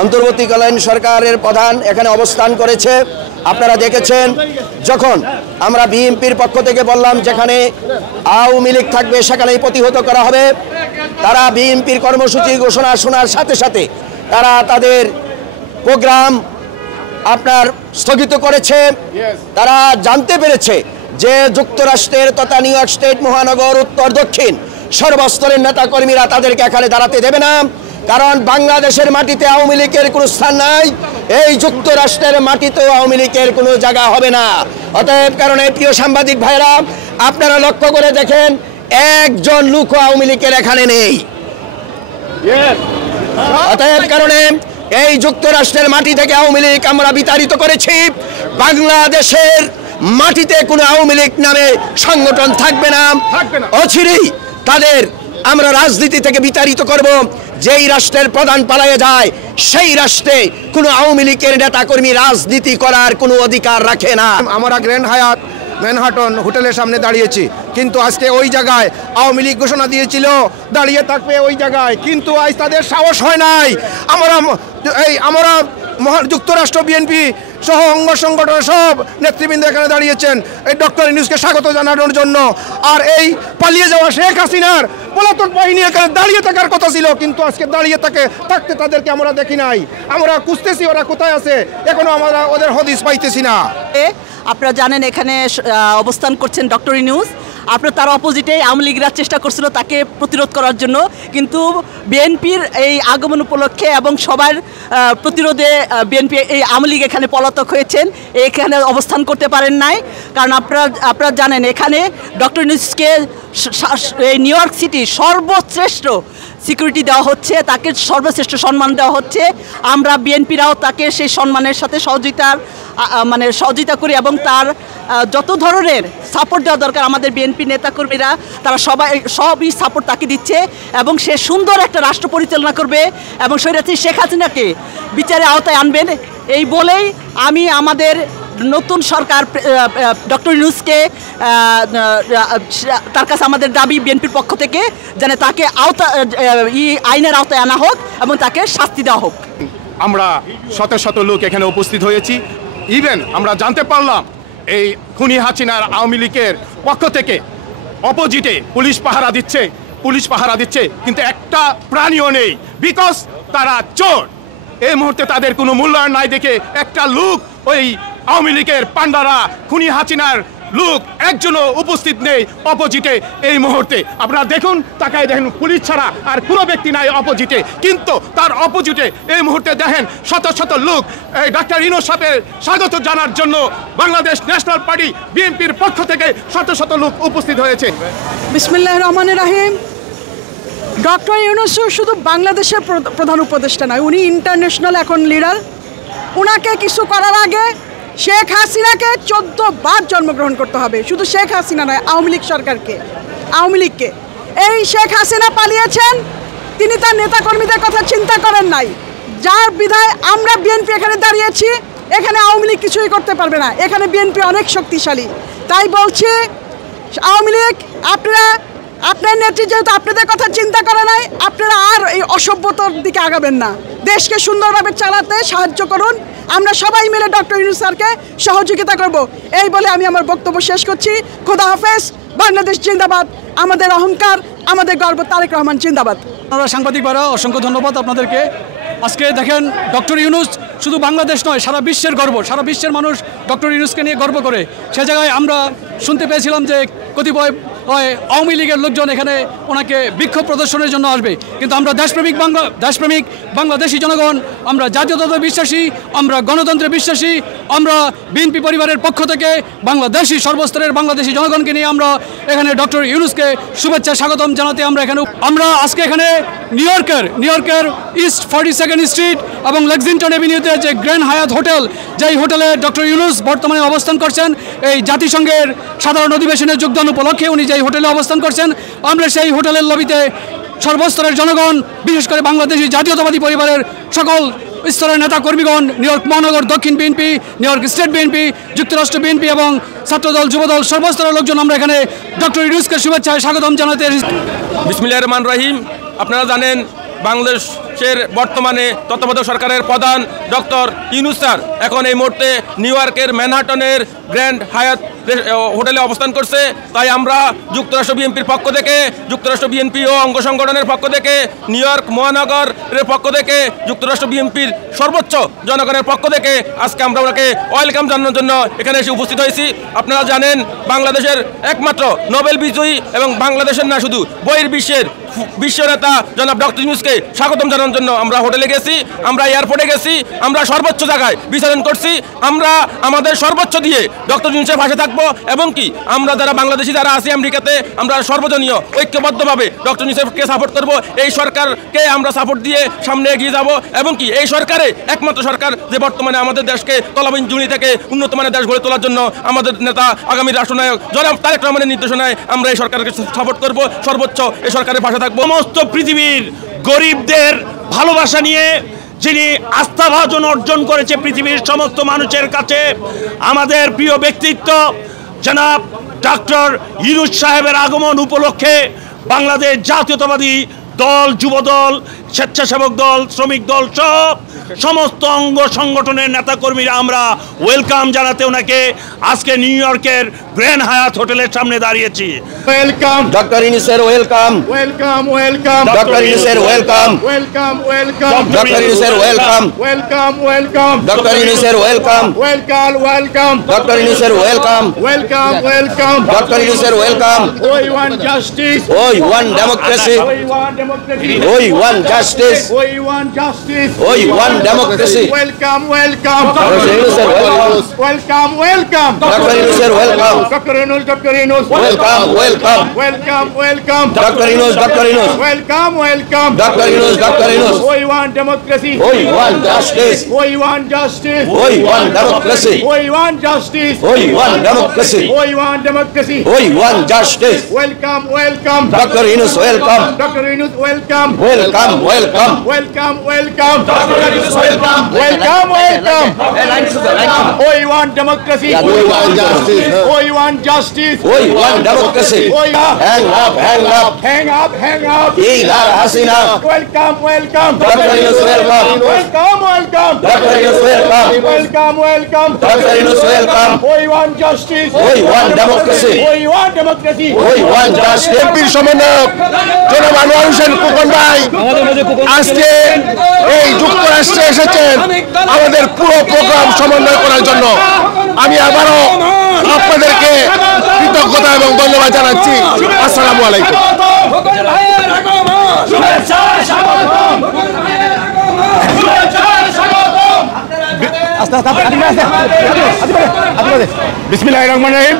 অন্তর্বর্তীকালীন সরকারের প্রধান এখানে অবস্থান করেছে। আপনারা দেখেছেন যখন আমরা বিএনপির পক্ষ থেকে বললাম যেখানে আওয়ামী লীগ থাকবে সেখানেই প্রতিহত করা হবে, তারা বিএনপির কর্মসূচি ঘোষণা শোনার সাথে সাথে তারা তাদের প্রোগ্রাম আপনার স্থগিত করেছে। তারা জানতে পেরেছে যে যুক্তরাষ্ট্রের তথা নিউ ইয়র্ক স্টেট মহানগর উত্তর দক্ষিণ সর্বস্তরের নেতাকর্মীরা তাদেরকে এখানে দাঁড়াতে দেবে না, কারণ বাংলাদেশের মাটিতে আওয়ামী লীগের কোনো স্থান নাই, এই যুক্তরাষ্ট্রের মাটিতেও আওয়ামী লীগের কোনো জায়গা হবে না। অতএব কারণে প্রিয় সাংবাদিক ভাইরা, আপনারা লক্ষ্য করে দেখেন একজন লোক আওয়ামী লীগের এখানে নেই। অতএব কারণে এই যুক্তরাষ্ট্রের মাটি থেকে আওয়ামী লীগ আমরা বিতাড়িত করেছি। বাংলাদেশের মাটিতে কোনো আওয়ামী লীগ নামে সংগঠন থাকবে না। অচিরেই তাদের আমরা রাজনীতি থেকে বিতাড়িত করব। যেই রাষ্ট্রের প্রধান পালায়ে যায় সেই রাষ্ট্রে কোনো আওয়ামী লীগের নেতাকর্মী রাজনীতি করার কোনো অধিকার রাখে না। আমরা গ্র্যান্ড হায়াত ম্যানহাটন হোটেলের সামনে দাঁড়িয়েছি, কিন্তু আজকে ওই জায়গায় আওয়ামী লীগ ঘোষণা দিয়েছিল দাঁড়িয়ে থাকবে ওই জায়গায়, কিন্তু আজ তাদের সাহস হয় নাই। আমরা যুক্তরাষ্ট্র বিএনপি সহ অঙ্গ সংগঠনের সব নেতৃবৃন্দ এখানে দাঁড়িয়েছেন এই ডক্টর ইউনূসকে স্বাগত জানানোর জন্য। আর এই পালিয়ে যাওয়া শেখ হাসিনার পলাতক বাহিনী এখানে দাঁড়িয়ে থাকার কথা ছিল, কিন্তু আজকে দাঁড়িয়ে থাকতে তাদেরকে আমরা দেখি নাই। আমরা খুঁজতেছি ওরা কোথায় আছে, এখনো আমরা ওদের হদিস পাইতেছি না। আপনারা জানেন এখানে অবস্থান করছেন ডক্টর ইউনূস। আপনার তার অপোজিটে আওয়ামী লীগরা চেষ্টা করছিল তাকে প্রতিরোধ করার জন্য, কিন্তু বিএনপির এই আগমন উপলক্ষে এবং সবার প্রতিরোধে বিএনপি এই আওয়ামী লীগ এখানে পলাতক হয়েছেন, এখানে অবস্থান করতে পারেন নাই। কারণ আপনারা জানেন এখানে ডক্টর ইউনূসকে এই নিউ ইয়র্ক সিটি সর্বশ্রেষ্ঠ সিকিউরিটি দেওয়া হচ্ছে, তাকে সর্বশ্রেষ্ঠ সম্মান দেওয়া হচ্ছে। আমরা বিএনপিরাও তাকে সেই সম্মানের সাথে সহযোগিতা করি এবং তার যত ধরনের সাপোর্ট দেওয়া দরকার আমাদের বিএনপি নেতাকর্মীরা তারা সবই সাপোর্ট তাকে দিচ্ছে এবং সে সুন্দর একটা রাষ্ট্র পরিচালনা করবে এবং স্বৈরাচারী শেখ হাসিনাকে বিচারের আওতায় আনবেন। এই বলেই আমি আমাদের নতুন সরকার ডক্টর ইউনূসকে তার কাছে আমাদের দাবি বিএনপির পক্ষ থেকে যেন তাকে আইনের আওতায় আনা হোক এবং তাকে শাস্তি দেওয়া হোক। আমরা শত শত লোক এখানে উপস্থিত হয়েছি। ইভেন আমরা জানতে পারলাম এই খুনি হাসিনার আওয়ামী লীগের পক্ষ থেকে অপোজিটে পুলিশ পাহারা দিচ্ছে, কিন্তু একটা প্রাণীও নেই, বিকজ তারা চোর। এই মুহূর্তে তাদের কোনো মূল্যায়ন নাই দেখে একটা লোক ওই আওয়ামী লীগের পান্ডারা খুনি হাসিনার লোক একজনও উপস্থিত নেই অপোজিটে এই মুহূর্তে। আপনারা দেখুন, তাকায় দেখেন, পুলিশ ছাড়া আর কোনো ব্যক্তি নাই অপোজিটে, কিন্তু তার অপোজিটে এই মুহূর্তে দেখেন শত শত লোক এই ডক্টর ইউনূস সাহেবের স্বাগত জানার জন্য বাংলাদেশ ন্যাশনাল পার্টি বিএনপির পক্ষ থেকে শত শত লোক উপস্থিত হয়েছে। বিসমিল্লাহির রহমানির রহিম। ডক্টর ইউনূস শুধু বাংলাদেশের প্রধান উপদেষ্টা নয়, উনি ইন্টারন্যাশনাল এখন লিডার। ওনাকে কিছু করার আগে শেখ হাসিনাকে 14 বার জন্মগ্রহণ করতে হবে। শুধু শেখ হাসিনা নয়, আওয়ামী লীগকে। এই শেখ হাসিনা পালিয়েছেন, তিনি তার নেতাকর্মীদের কথা চিন্তা করেন নাই, যার বিধায় আমরা বিএনপি এখানে দাঁড়িয়েছি। এখানে আওয়ামী লীগ কিছুই করতে পারবে না, এখানে বিএনপি অনেক শক্তিশালী। তাই বলছি আওয়ামী লীগ, আপনার নেত্রী যেহেতু আপনাদের কথা চিন্তা করে নাই, আপনারা আর এই অসভ্যতার দিকে আগাবেন না। দেশকে সুন্দরভাবে চালাতে সাহায্য করুন। আমরা সবাই মিলে ডক্টর ইউনূস স্যারকে সহযোগিতা করব। এই বলে আমি আমার বক্তব্য শেষ করছি। খোদা হাফেজ। বাংলাদেশ জিন্দাবাদ। আমাদের অহংকার, আমাদের গর্ব। তারেক রহমান জিন্দাবাদ। আপনারা সাংবাদিক ভাইরা, অসংখ্য ধন্যবাদ আপনাদেরকে। আজকে দেখেন ডক্টর ইউনূস শুধু বাংলাদেশ নয়, সারা বিশ্বের গর্ব। সারা বিশ্বের মানুষ ডক্টর ইউনূসকে নিয়ে গর্ব করে। সে জায়গায় আমরা শুনতে পেয়েছিলাম যে কতিপয় আওয়ামী লীগের লোকজন এখানে ওনাকে বিক্ষোভ প্রদর্শনের জন্য আসবে, কিন্তু আমরা দেশপ্রেমিক বাংলাদেশি জনগণ, আমরা জাতীয়তাতে বিশ্বাসী, আমরা গণতন্ত্রে বিশ্বাসী। আমরা বিএনপি পরিবারের পক্ষ থেকে বাংলাদেশি সর্বস্তরের বাংলাদেশি জনগণকে নিয়ে আমরা এখানে ডক্টর ইউনূসকে শুভেচ্ছা স্বাগতম জানাতে আমরা আজকে এখানে নিউ ইয়র্কের ইস্ট 42nd স্ট্রিট এবং লেক্সিংটন এভিনিউতে যে গ্র্যান্ড হায়াত হোটেল, যেই হোটেলে ডক্টর ইউনূস বর্তমানে অবস্থান করছেন, এই জাতিসংঘের সাধারণ অধিবেশনে যোগদান উপলক্ষে উনি যেই হোটেলে অবস্থান করছেন, আমরা সেই হোটেলের লবিতে সর্বস্তরের জনগণ, বিশেষ করে বাংলাদেশি জাতীয়তাবাদী পরিবারের সকল স্তরের নেতা কর্মীগণ, নিউ ইয়র্ক মহানগর দক্ষিণ BNP, new York state BNP, যুক্তরাষ্ট্র বিএনপি এবং ছাত্রদল, যুবদল, সর্বস্তরের লোকজন আমরা এখানে ডক্টর ইউনূসকে শুভেচ্ছা স্বাগতম জানাতে এসেছি। বিসমিল্লাহির রহমানির রহিম। আপনারা জানেন বাংলাদেশের বর্তমানে তত্ত্বাবধায়ক সরকারের প্রধান ডক্টর ইউনূস স্যার এখন এই মুহূর্তে নিউ ইয়র্কের ম্যানহাটনের গ্র্যান্ড হায়াত হোটেলে অবস্থান করছে। তাই আমরা যুক্তরাষ্ট্র বিএনপির পক্ষ থেকে, যুক্তরাষ্ট্র বিএনপি ও অঙ্গ সংগঠনের পক্ষ থেকে, নিউ ইয়র্ক মহানগরের পক্ষ থেকে, যুক্তরাষ্ট্র বিএনপির সর্বোচ্চ জনগণের পক্ষ থেকে আজকে আমরা ওনাকে ওয়েলকাম জানানোর জন্য এখানে এসে উপস্থিত হয়েছি। আপনারা জানেন বাংলাদেশের একমাত্র নোবেল বিজয়ী এবং বাংলাদেশের না শুধু বহির্বিশ্বের বিশ্ব নেতা জনাব ডক্টর ইউনূসকে স্বাগতম জানানোর জন্য আমরা হোটেলে গেছি, আমরা এয়ারপোর্টে গেছি, আমরা সর্বোচ্চ জায়গায় বিচরণ করছি। আমরা আমাদের সর্বোচ্চ দিয়ে ডক্টর ইউনূসের পাশে থাকবো এবং কি আমরা যারা বাংলাদেশি যারা আছি আমেরিকাতে আমরা সর্বজনীয় ঐক্যবদ্ধভাবে ডক্টর ইউনূসকে সাপোর্ট করব। এই সরকারকে আমরা সাপোর্ট দিয়ে সামনে এগিয়ে যাব এবং কি এই সরকারে একমাত্র সরকার যে বর্তমানে আমাদের দেশকে তলাবিহীন জুনি থেকে উন্নত মানের দেশ গড়ে তোলার জন্য আমাদের নেতা আগামী রাষ্ট্রনায়ক জনাব তারেক রহমানের নির্দেশনায় আমরা এই সরকারকে সাপোর্ট করব, সর্বোচ্চ এই সরকারের পাশে থাকবো। সমস্ত পৃথিবীর গরিবদের ভালোবাসা নিয়ে যিনি আস্থাভাজন অর্জন করেছে পৃথিবীর সমস্ত মানুষের কাছে, আমাদের প্রিয় ব্যক্তিত্ব জনাব ডক্টর ইউনূস সাহেবের আগমন উপলক্ষে বাংলাদেশ জাতীয়তাবাদী দল, যুবদল, স্বেচ্ছাসেবক দল, শ্রমিক দল সব সমস্ত অঙ্গ সংগঠনের নেতাকর্মীরা আমরা ওয়েলকাম জানাতে ওনাকে আজকে নিউ ইয়র্কের গ্র্যান্ড হায়াত হোটেলের সামনে দাঁড়িয়েছি। ওয়েলকাম ডক্টর ইউনূসের, ওয়েলকাম ওয়েলকাম ওয়েলকাম ডক্টর ইউনূসের, ওয়েলকাম ওয়েলকাম ওয়েলকাম ডক্টর ইউনূসের, ওয়েলকাম ওয়েলকাম ওয়েলকাম ডক্টর ইউনূসের, ওয়েলকাম ওয়েলকাম ওয়েলকাম ডক্টর ইউনূসের, ওয়েলকাম ওয়েলকাম ওয়েলকাম ডক্টর ইউনূসের, welcome We want justice. We want democracy. We want democracy. We want justice. We want justice. We want democracy. Welcome, welcome. Dr. Iunus, welcome. Welcome, welcome. Dr. Iunus, welcome. Dr. Iunus, Dr. Iunus. Welcome, welcome. Welcome, welcome. Dr. Iunus, Dr. Iunus. Welcome, welcome. Dr. Iunus, Dr. Iunus. We want democracy. We want justice. We want justice. We want democracy. We want justice. We want democracy. We want democracy. We want justice. Welcome, welcome. Dr. Iunus, welcome. Dr. Iunus, welcome. Welcome, welcome. Welcome, welcome. Dr. Iunus, welcome. Welcome, welcome. We want democracy. We want justice. We want justice. We want democracy. Hang up, hang up. Hang up, hang up. Ilar Hasina. Welcome, welcome. Dr. Iunus, welcome. Welcome, welcome. Dr. Iunus, welcome. Welcome, welcome. Dr. Iunus, welcome. We want justice. We want democracy. We want democracy. We want justice. এমপির সমন্বয়ক জনাব আনোয়ার হোসেন খোকন ভাই আজকে এই যুক্তরাষ্ট্রে এসেছেন আমাদের পুরো প্রোগ্রাম সমন্বয় করার জন্য। আমি আবারও আপনাদেরকে কৃতজ্ঞতা এবং ধন্যবাদ জানাচ্ছি। আসসালামু আলাইকুম। বিসমিল্লাহির রহমানির রহিম।